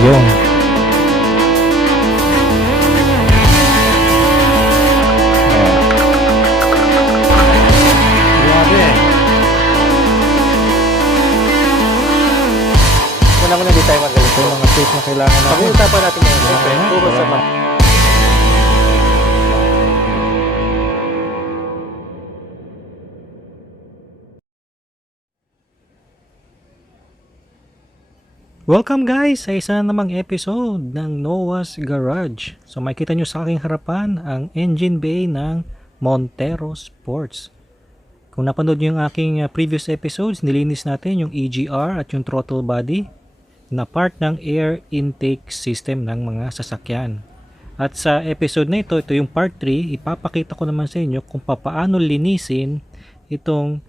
Yun. Grabe. Muna di tayo magaling. Ito yung mga tape na kailangan natin. Pag-uusapan natin ngayon. Siyempre, puro sa mga. Welcome guys sa isa namang episode ng Noah's Garage. So makikita nyo sa aking harapan ang engine bay ng Montero Sports. Kung napanood nyo yung aking previous episodes, nilinis natin yung EGR at yung throttle body na part ng air intake system ng mga sasakyan. At sa episode na ito yung part 3, ipapakita ko naman sa inyo kung paano linisin itong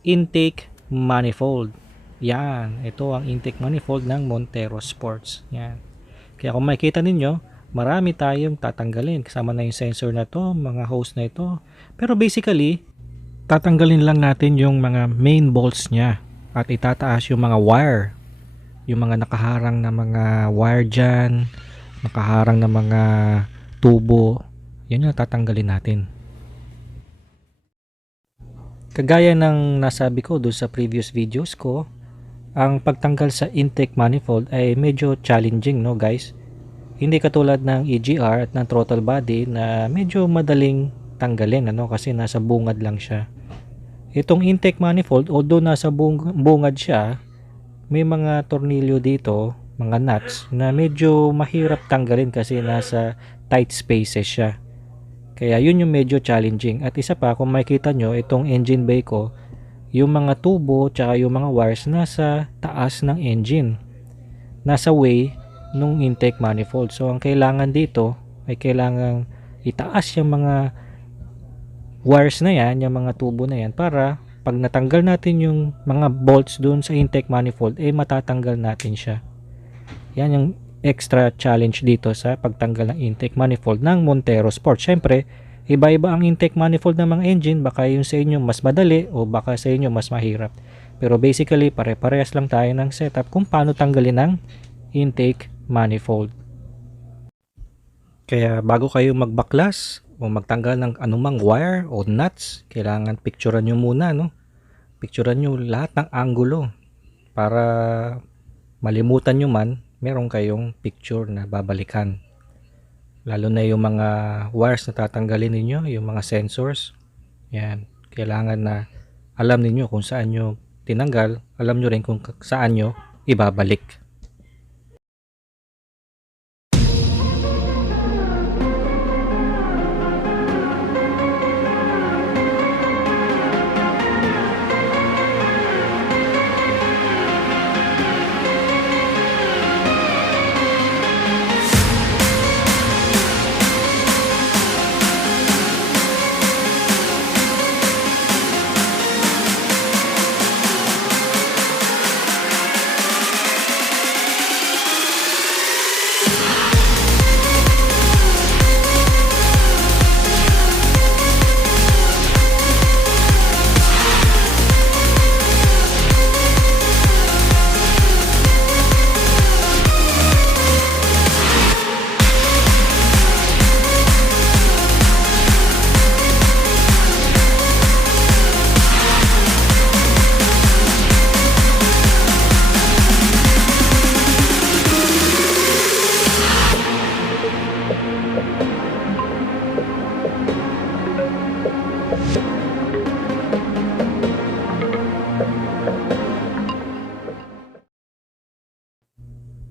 intake manifold. Yan, ito ang intake manifold ng Montero Sports. Yan. Kaya kung makikita ninyo, marami tayong tatanggalin. Kasama na yung sensor na to, mga hose na ito. Pero basically, tatanggalin lang natin yung mga main bolts niya at itataas yung mga wire. Yung mga nakaharang na mga wire dyan, nakaharang na mga tubo. Yan yung tatanggalin natin. Kagaya ng nasabi ko doon sa previous videos ko, ang pagtanggal sa intake manifold ay medyo challenging, no guys? Hindi katulad ng EGR at ng throttle body na medyo madaling tanggalin, ano, kasi nasa bungad lang siya. Itong intake manifold, although nasa bungad siya, may mga tornilyo dito, mga nuts, na medyo mahirap tanggalin kasi nasa tight spaces siya. Kaya yun yung medyo challenging. At isa pa, kung makikita nyo, itong engine bay ko, yung mga tubo tsaka yung mga wires nasa taas ng engine, nasa way nung intake manifold. So ang kailangan dito ay kailangan itaas yung mga wires na yan, yung mga tubo na yan, para pag natanggal natin yung mga bolts dun sa intake manifold, matatanggal natin siya. Yan yung extra challenge dito sa pagtanggal ng intake manifold ng Montero Sport. Syempre, iba-iba ang intake manifold ng mga engine, baka yung sa inyo mas madali o baka sa inyo mas mahirap. Pero basically, pare-parehas lang tayo ng setup kung paano tanggalin ang intake manifold. Kaya bago kayo magbaklas o magtanggal ng anumang wire o nuts, kailangan picturean nyo muna, no? Picturean nyo lahat ng angulo para malimutan nyo man, meron kayong picture na babalikan. Lalo na yung mga wires na tatanggalin ninyo, yung mga sensors. Yan, kailangan na alam ninyo kung saan nyo tinanggal, alam nyo rin kung saan nyo ibabalik.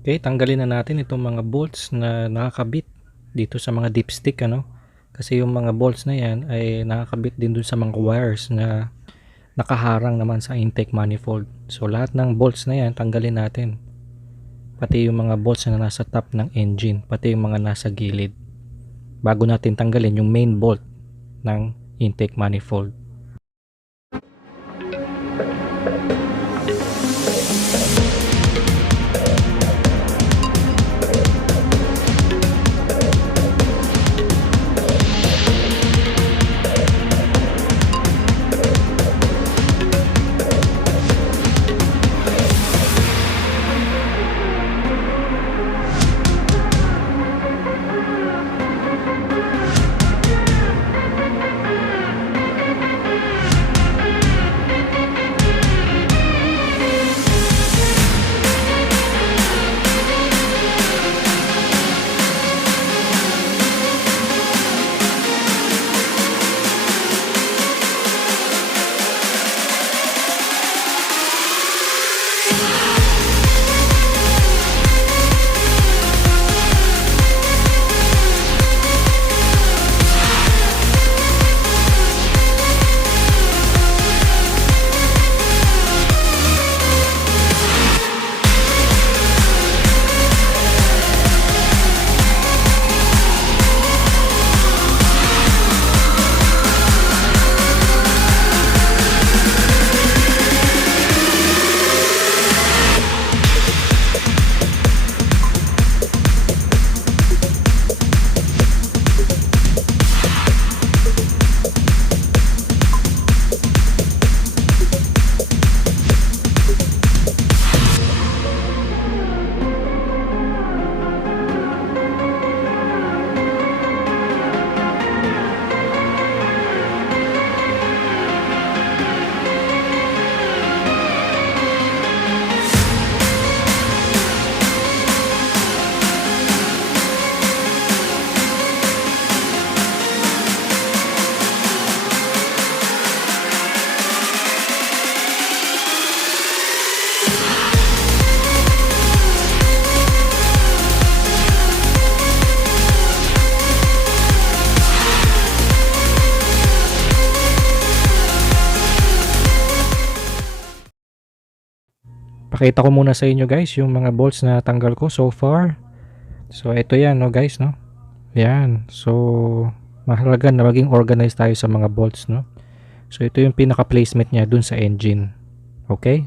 Okay, tanggalin na natin itong mga bolts na nakakabit dito sa mga dipstick, ano? Kasi yung mga bolts na yan ay nakakabit din dun sa mga wires na nakaharang naman sa intake manifold. So lahat ng bolts na yan tanggalin natin. Pati yung mga bolts na nasa top ng engine, pati yung mga nasa gilid. Bago natin tanggalin yung main bolt ng intake manifold. Ipapakita ko muna sa inyo guys yung mga bolts na tanggal ko so far. So ito yan no guys no. Yan. So mahalaga na maging organized tayo sa mga bolts no. So ito yung pinaka placement niya dun sa engine. Okay?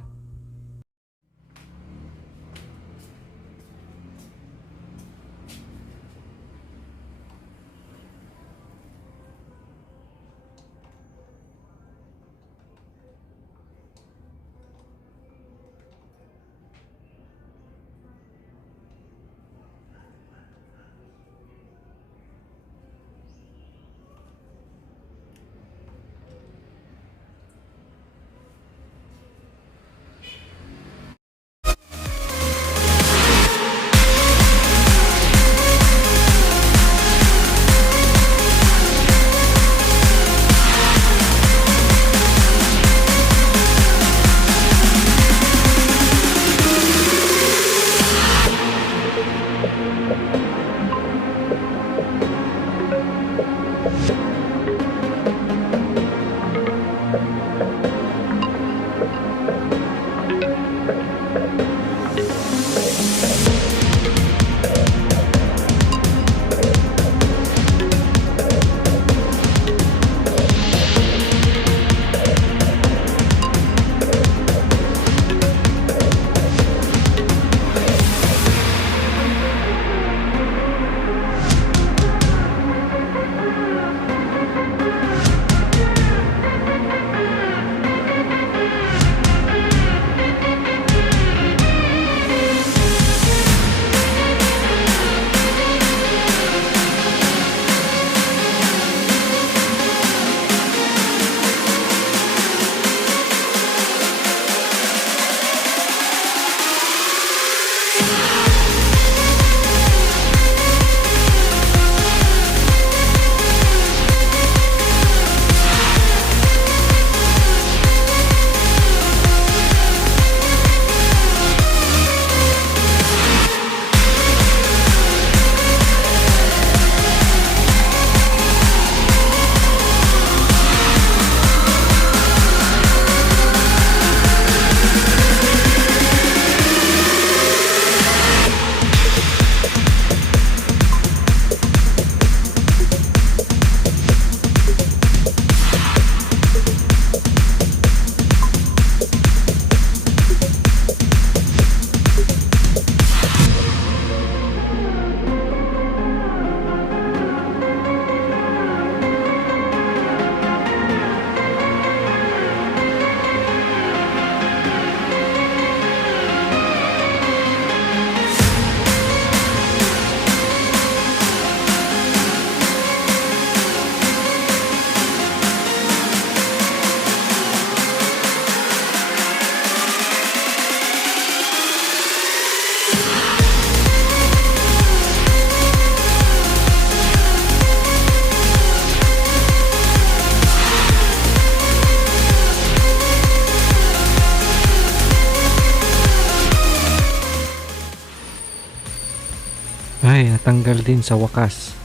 Ay, natanggal din sa wakas.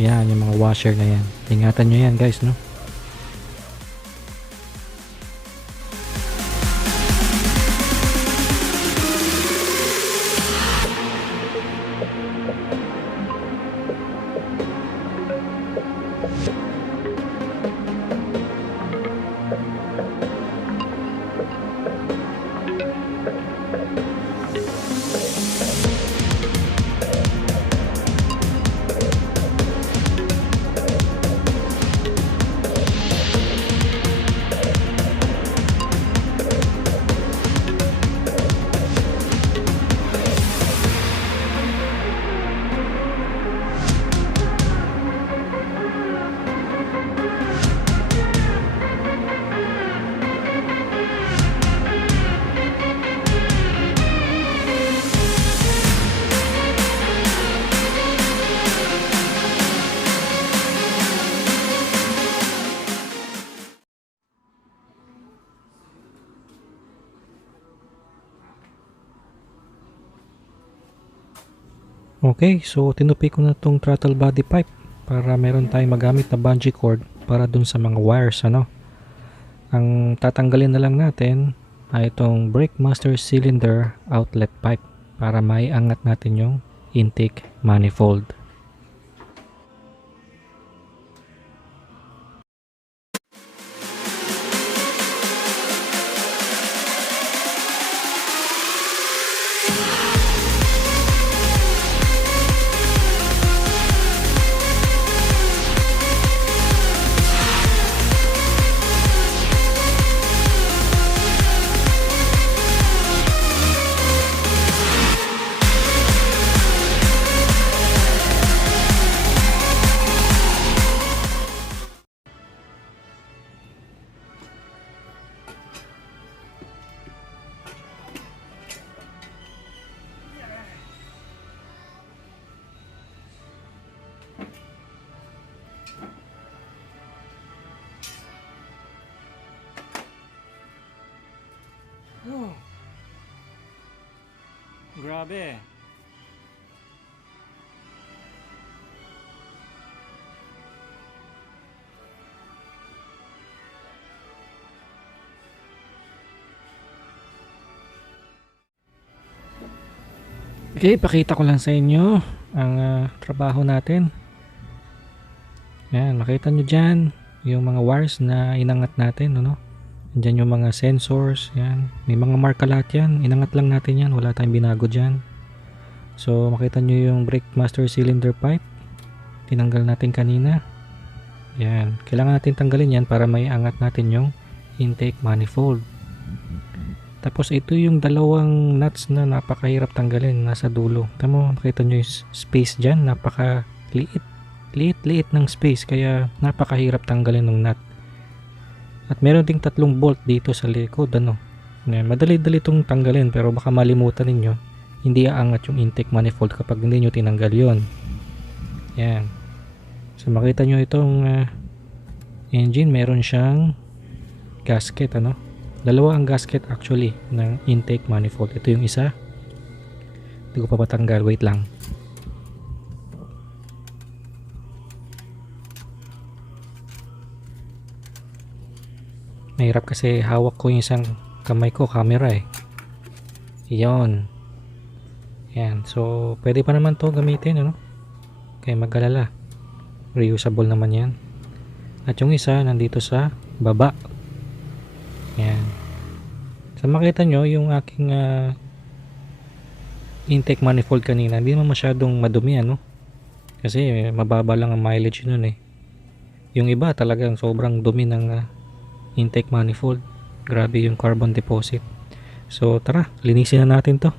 Yan, yung mga washer na yan. Ingatan nyo yan guys, no? Okay, so tinupi ko na tong throttle body pipe para meron tayong magamit na bungee cord para dun sa mga wires, ano. Ang tatanggalin na lang natin ay itong brake master cylinder outlet pipe para maiangat natin yung intake manifold. Oh. Grabe. Okay, pakita ko lang sa inyo ang trabaho natin. Yan, makita nyo dyan yung mga wires na inangat natin, ano? Diyan yung mga sensors, yan. May mga marka lahat yan. Inangat lang natin yan, wala tayong binago dyan. So, makita nyo yung brake master cylinder pipe. Tinanggal natin kanina. Yan, kailangan natin tanggalin yan para may angat natin yung intake manifold. Tapos ito yung dalawang nuts na napakahirap tanggalin nasa dulo. Tama, makita nyo yung space dyan, napakaliit. Liit ng space, kaya napakahirap tanggalin ng nut. At meron ding 3 bolt dito sa likod, ano. Madali-dali itong tanggalin, pero baka malimutan ninyo, hindi aangat yung intake manifold kapag hindi nyo tinanggal yon. Yan. So makita nyo itong engine, meron siyang gasket, ano. Dalawa ang gasket actually ng intake manifold. Ito yung isa. Hindi ko pa patanggal. Wait lang. Mahirap kasi hawak ko yung isang kamay ko, camera eh. Iyon. Yan. So, pwede pa naman to gamitin, ano? Kaya mag-alala. Reusable naman yan. At yung isa, nandito sa baba. Yan. So makita nyo yung aking intake manifold kanina, hindi naman masyadong madumi, ano, kasi mababa lang ang mileage nun eh. Yung iba talagang sobrang dumi ng intake manifold. Grabe yung carbon deposit. So tara, linisin na natin to.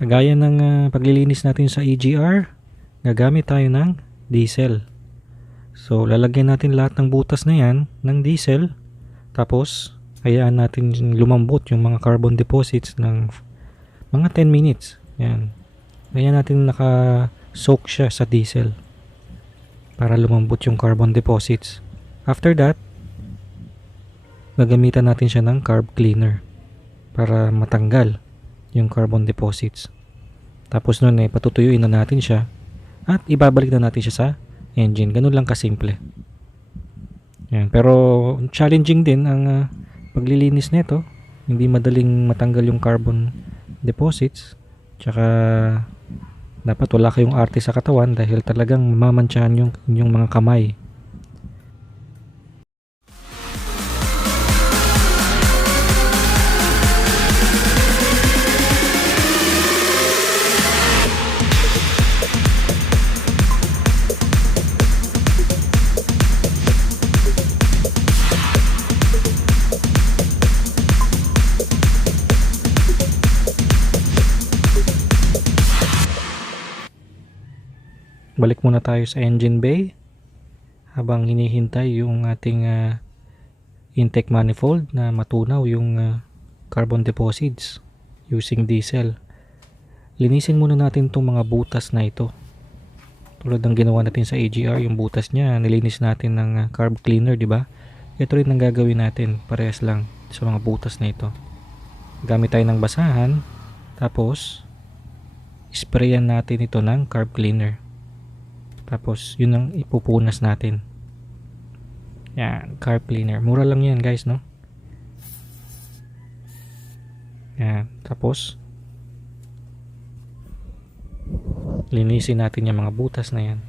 Kagaya ng paglilinis natin sa EGR, gagamit tayo ng diesel. So, lalagyan natin lahat ng butas na yan ng diesel. Tapos, hayaan natin lumambot yung mga carbon deposits ng mga 10 minutes. Yan. Hayaan natin naka-soak siya sa diesel para lumambot yung carbon deposits. After that, gagamitan natin siya ng carb cleaner para matanggal yung carbon deposits. Tapos nun patutuyuin na natin siya at ibabalik na natin siya sa engine. Ganun lang kasimple. Yan. Pero challenging din ang paglilinis nito. Hindi madaling matanggal yung carbon deposits. Tsaka dapat wala kayong arte sa katawan dahil talagang mamamansyahan yung mga kamay. Balik muna tayo sa engine bay habang hinihintay yung ating intake manifold na matunaw yung carbon deposits using diesel. Linisin muna natin itong mga butas na ito. Tulad ng ginawa natin sa AGR, yung butas niya nilinis natin ng carb cleaner, di ba? Ito rin ang gagawin natin, parehas lang sa mga butas na ito. Gamit tayo ng basahan, tapos sprayan natin ito ng carb cleaner. Tapos, yun ang ipupunas natin. Yan, carb cleaner. Mura lang yan guys, no? Yan, tapos linisin natin yung mga butas na yan.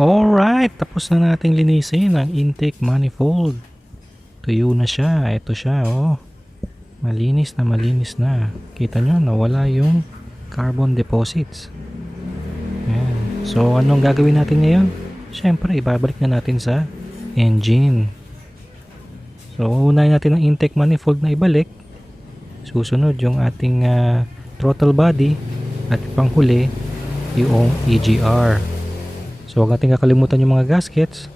Alright, tapos na nating linisin ang intake manifold. Tuyo na siya. Ito siya, oh. Malinis na. Kita nyo, nawala yung carbon deposits. Ayan. So, anong gagawin natin ngayon? Siyempre, ibabalik na natin sa engine. So, unahin natin ang intake manifold na ibalik. Susunod yung ating throttle body. At panghuli, yung EGR. So, huwag natin kakalimutan yung mga gaskets.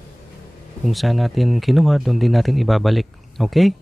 Kung saan natin kinuha, doon din natin ibabalik. Okay?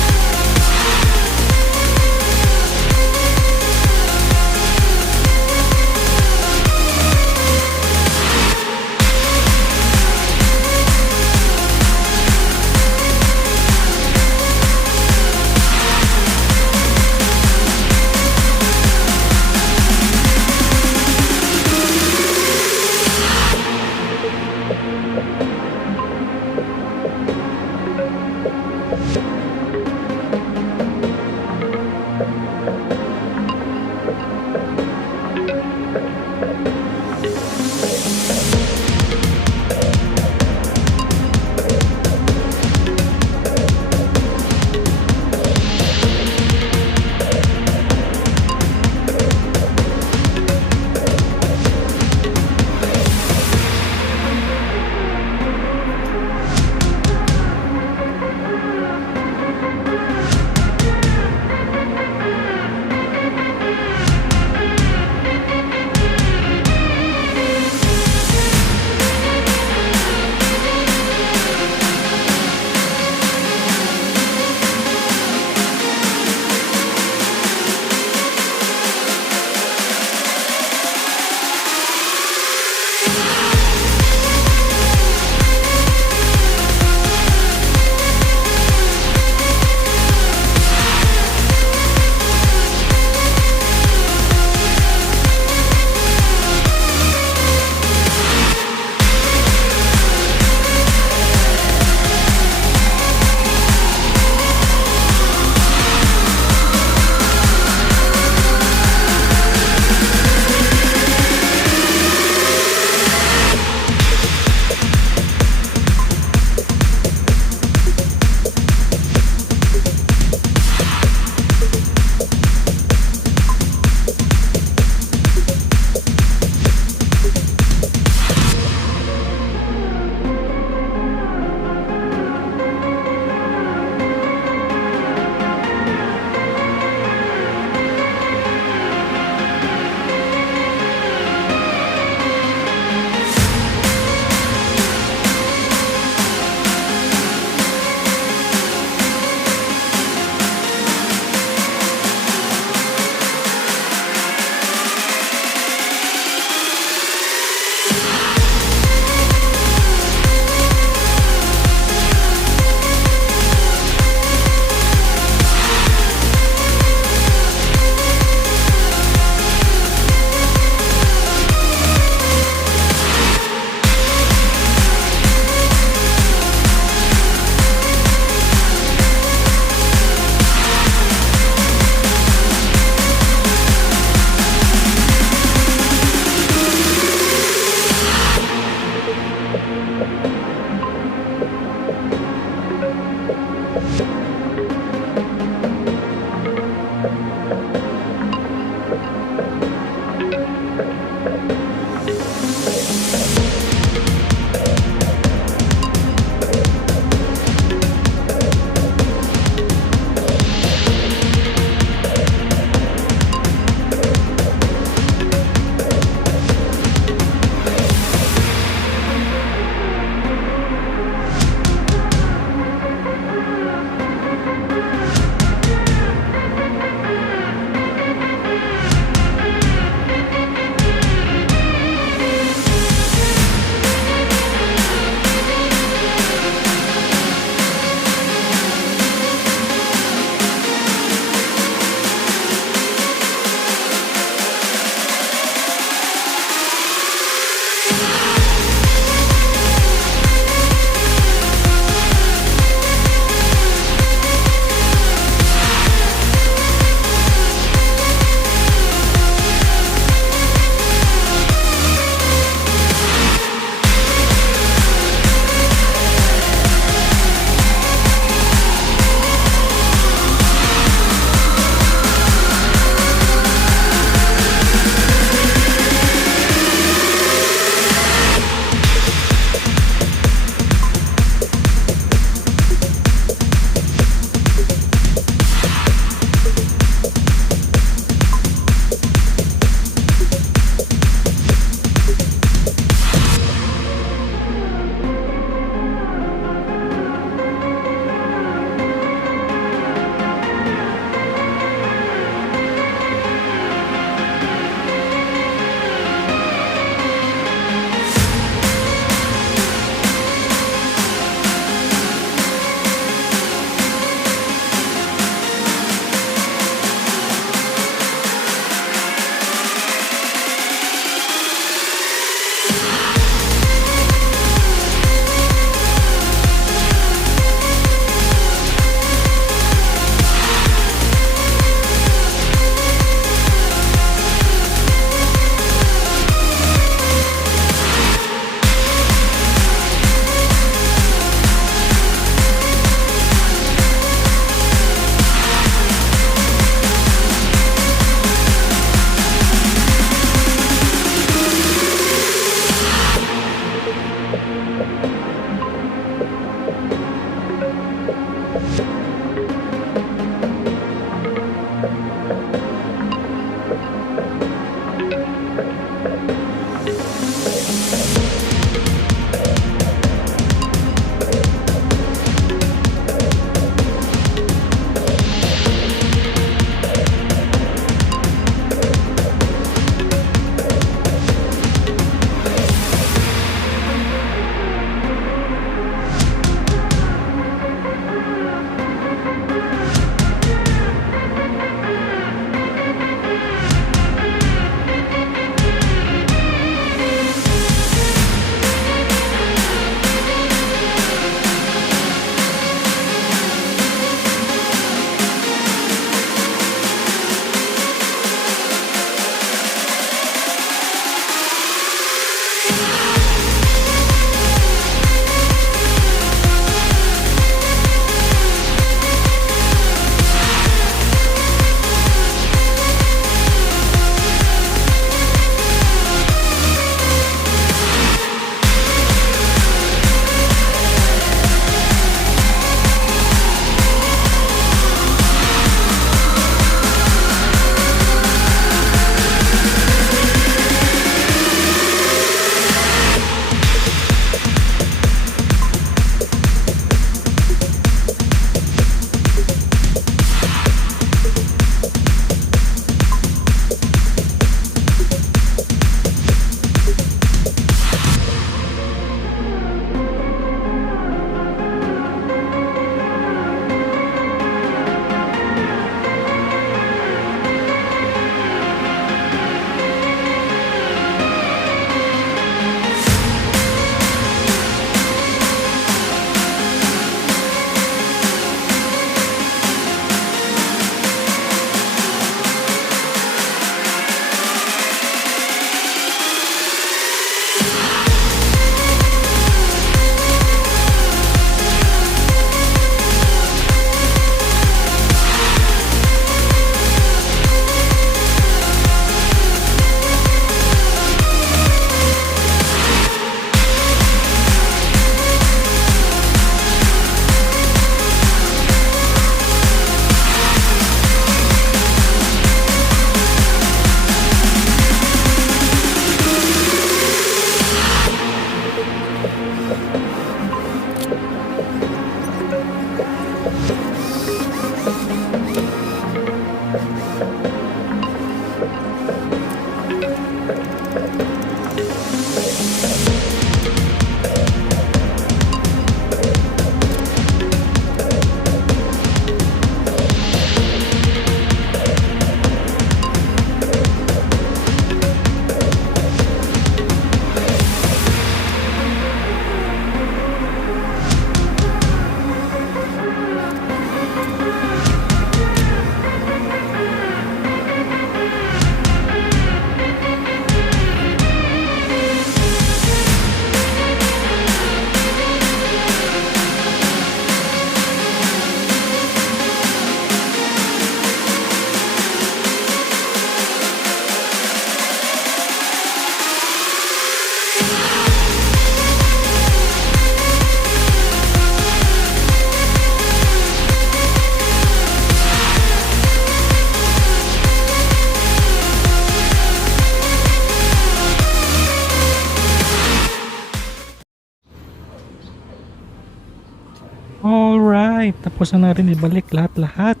Alright, tapos na natin ibalik lahat-lahat.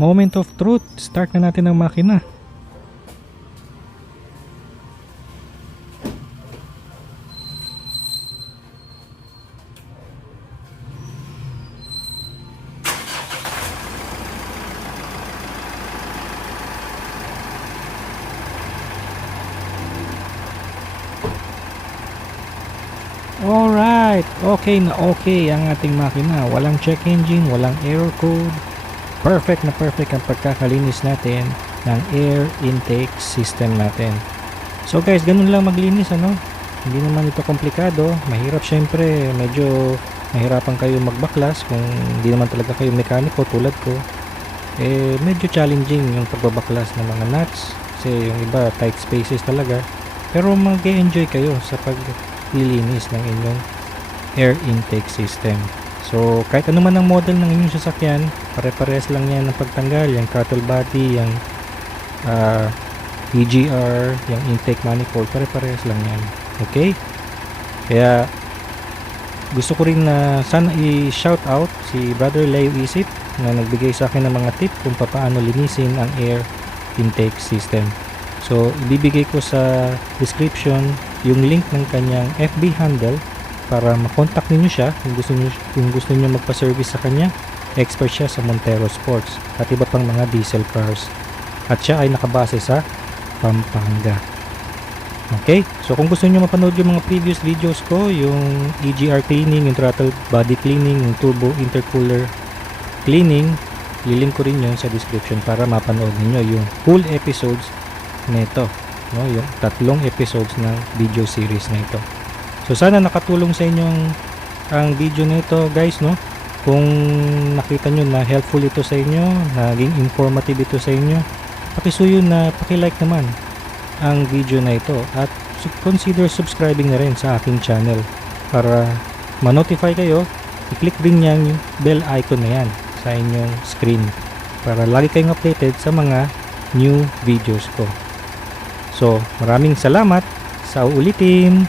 Moment of truth, start na natin ang makina. Alright, okay na okay ang ating makina. Walang check engine, walang error code. Perfect na perfect ang pagkakalinis natin ng air intake system natin. So guys, ganun lang maglinis, ano? Hindi naman ito komplikado. Mahirap syempre, medyo mahirapan kayo magbaklas kung hindi naman talaga kayo mekaniko tulad ko. Medyo challenging yung pagbabaklas ng mga nuts kasi yung iba tight spaces talaga. Pero mag-enjoy kayo sa paglilinis ng inyong air intake system. So kahit ano man ang model ng inyong sasakyan, pare-parehas lang yan ng pagtanggal. Yung throttle body, yung EGR, yung intake manifold, pare-parehas lang yan. Okay? Kaya gusto ko rin na sana i-shout out si Brother Leo Isip na nagbigay sa akin ng mga tip kung paano linisin ang air intake system. So ibibigay ko sa description yung link ng kanyang FB handle para makontak ninyo siya kung gusto niyo magpa-service sa kanya. Expert siya sa Montero Sports at iba pang mga diesel cars. At siya ay nakabase sa Pampanga. Okay? So kung gusto niyo mapanood yung mga previous videos ko, yung EGR cleaning, yung throttle body cleaning, yung turbo intercooler cleaning, lilink ko rin yun sa description para mapanood niyo yung full episodes nito, no? Yung 3 episodes ng video series na ito. So sana nakatulong sa inyo ang video nito, guys, no? Kung nakita nyo na helpful ito sa inyo, naging informative ito sa inyo, pakisuyo na paki-like naman ang video na ito at consider subscribing na rin sa aking channel para ma-notify kayo. I-click din yung bell icon na yan sa inyong screen para lagi kayong updated sa mga new videos ko. So maraming salamat, sa uulitin.